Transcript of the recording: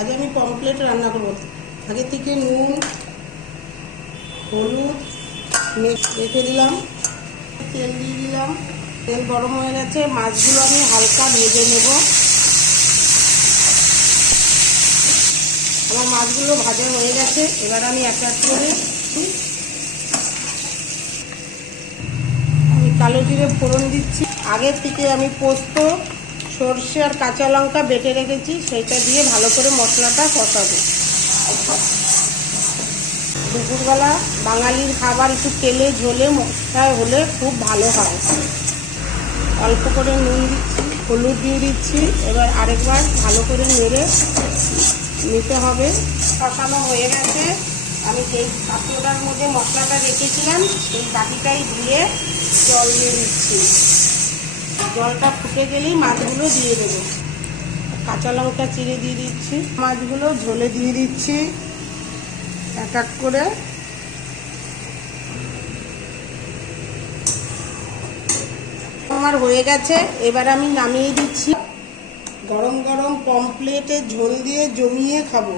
আজ আমি পমফ্রেট রান্না করব। আগে থেকে নুন হলুদ রেখে দিলাম, তেল দিয়ে দিলাম। তেল গরম হয়ে গেছে, মাছগুলো আমি হালকা ভেজে নেব। আমার মাছগুলো ভাজা হয়ে গেছে, এবার আমি এক এক করে আমি কালো জিরে ফোড়ন দিচ্ছি। আগের থেকে আমি পোস্ত, সর্ষে আর কাঁচা লঙ্কা বেটে রেখেছি, সেটা দিয়ে ভালো করে মশলাটা কষাবো। দুপুরবেলা বাঙালির খাবার একটু তেলে ঝোলে মশলায় হলে খুব ভালো হয়। অল্প করে নুন দিচ্ছি, হলুদ দিয়ে দিচ্ছি। এবার আরেকবার ভালো করে নেড়ে নিতে হবে। কষানো হয়ে গেছে, আমি যেই পাত্রটার মধ্যে মশলাটা রেখেছিলাম সেই বাটিটাই দিয়ে জল দিয়ে দিচ্ছি। জলটা ফুটে গেলেই মাছগুলো দিয়ে দেবো। কাঁচা লঙ্কা চিড়ে দিয়ে দিচ্ছি, মাছগুলো ঝোলে দিয়ে দিচ্ছি এক এক করে। আমার হয়ে গেছে, এবার আমি নামিয়ে দিচ্ছি। গরম গরম পমফ্রেটের ঝোল দিয়ে জমিয়ে খাবো।